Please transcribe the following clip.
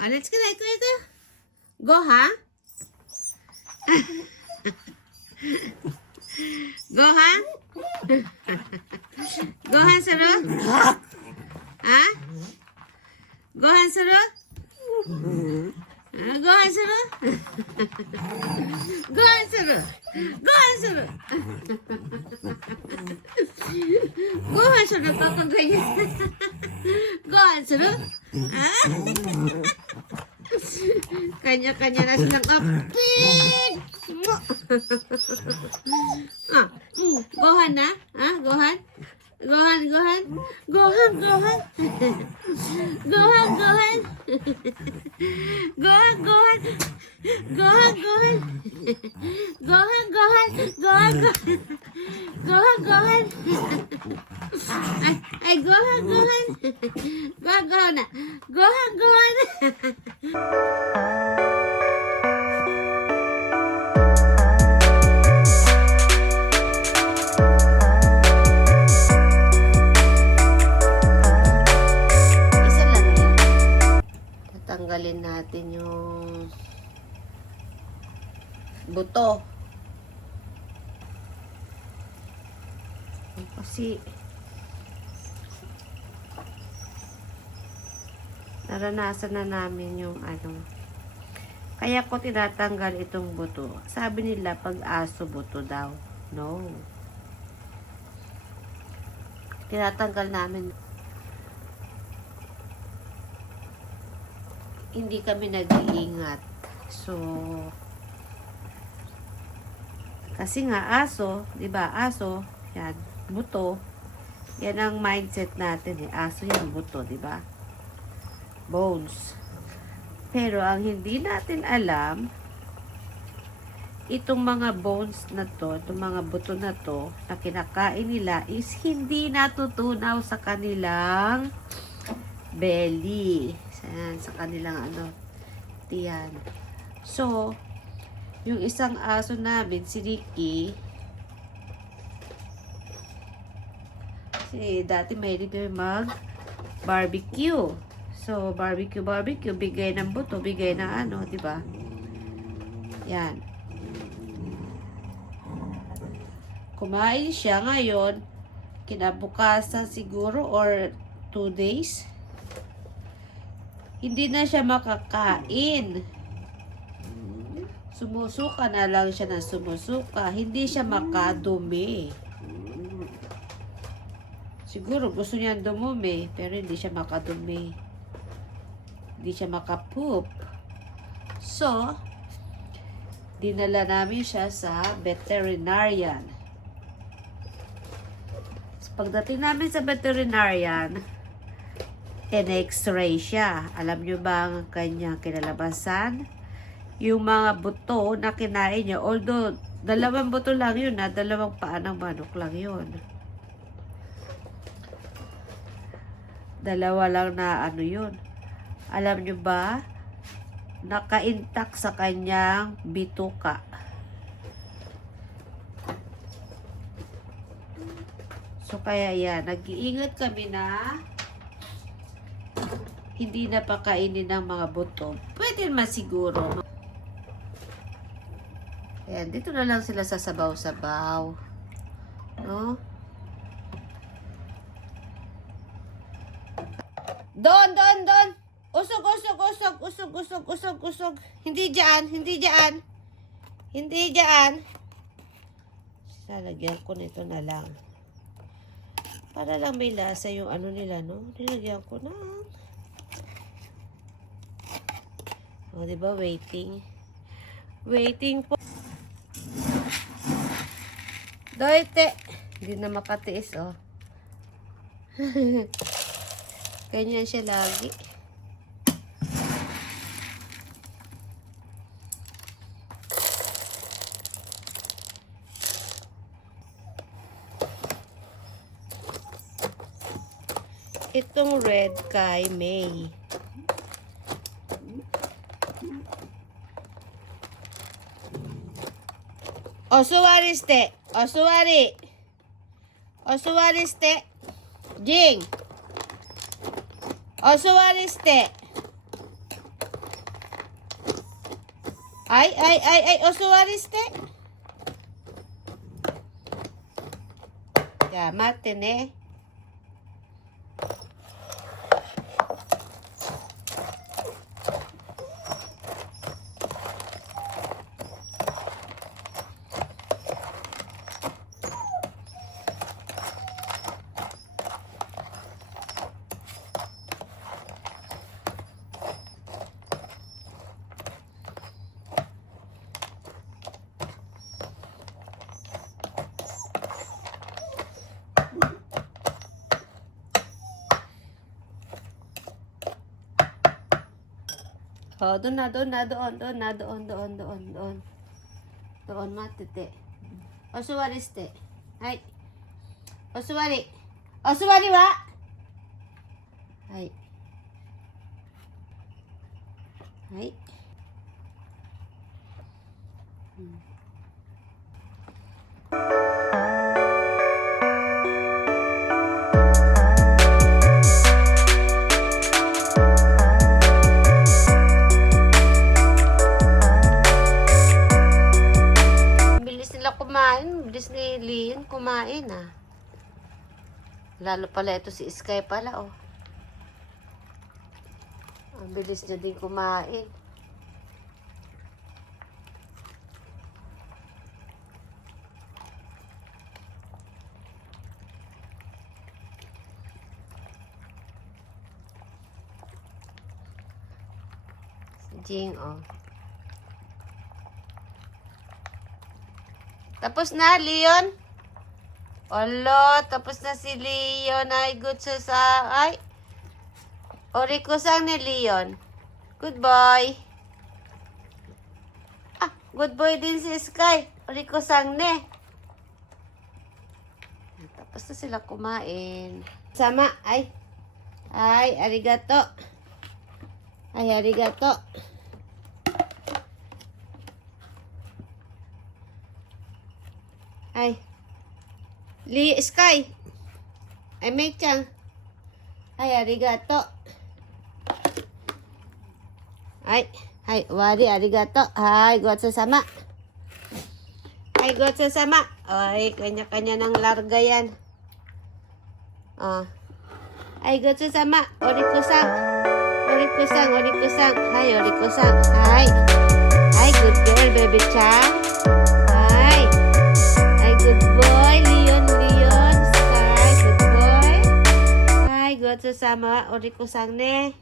Let's go, let's go, let's go. Go, ha? Go, ha? Go, Hansuro? Ha? Go, Hansuro? Go, Hansuro? Go, Hansuro? Go, Hansuro? Go, Hansuro, papaganyan. Go, Hansuro? Ha? Kanya-kanya na silang apit. Gohan na? Ha? Gohan? Gohan, Gohan? Gohan, Gohan? Gohan, Gohan? Gohan, Gohan? Gohan, Gohan? Gohan, Gohan? Gohan, Gohan? Gohan, Gohan? Ay, Gohan, Gohan? Gohan, Gohan na? Gohan, Gohan? Tanggalin natin yung buto. Kasi naranasan na namin yung ano. Kaya ko tinatanggal itong buto. Sabi nila pag aso buto daw. No. Tinatanggal namin. Hindi kami nag-iingat. So, kasi nga aso, 'di ba? Aso, yan, buto. Yan ang mindset natin eh. Aso yan, buto, 'di ba? Bones. Pero ang hindi natin alam, itong mga bones na to, itong mga buto na to, na kinakain nila is hindi natutunaw sa kanilang belly. Ayan, sa kanilang ano, tiyan. So, yung isang aso namin, si Ricky, kasi dati mahilig kami mag-barbecue. So, barbecue, bigay ng buto, bigay ng ano, di ba? Yan. Kumain siya ngayon, kinabukasan siguro or 2 days. Hindi na siya makakain. Sumusuka na lang siya na sumusuka. Hindi siya makadumi. Siguro gusto niya dumumi, pero hindi siya makadumi. Hindi siya makapoop. So, dinala namin siya sa veterinarian. Pagdating namin sa veterinarian, in-x-ray siya. Alam nyo ba ang kanyang kinalabasan? Yung mga buto na kinain niya, although 2 buto lang yun, 2 paa ng manok lang yun. 2 lang na ano yun. Alam nyo ba? Naka-intact sa kanyang bituka. So kaya yan, nag-iingat kami na hindi na pakainin ng mga buto. Pwede naman siguro. Ayan, dito na lang sila sa sabaw-sabaw. No? Don! Usog! Hindi dyan. Lalagyan ko nito na lang. Para lang may lasa yung ano nila, no? Nilagyan ko na. O, diba? Waiting po. Doite. Hindi na makatiis, oh. Ganyan siya lagi. Itong red kay May. Osuwariste. Jing. Osuwariste. Ay, osuwariste. Ya, mate ne. Oh, doon. Doon, matete. Osuwariste. Hai. Osuwari. Osuwari wa? Hai. Hai. Bilis ni Lian kumain ah. Lalo pala ito si Sky pala oh. Ang bilis niya din kumain. Si Jing oh. Tapos na, Leon? Olo, tapos na si Leon. Ay, good sa ay. Oriko-san ni Leon. Good boy. Ah, good boy din si Sky. Oriko-san ni. Tapos na sila kumain. Sama, ay. Ay, arigato. Ay, arigato. Ay. Sky. Ay, Mei-chan. Ay, arigato. Ay. Ay, wari, arigato. Ay, gotsasama. Ay, gotsasama. Ay, kanya-kanya ng larga yan. Oh. Ay, gotsasama. Oriko-san. Oriko-san, Oriko-san. Ay, Oriko-san. Ay. Ay, good girl, baby-chan. Good boy, Leon, Sky, good boy. Ay, good sa sama, Oriko-san ne.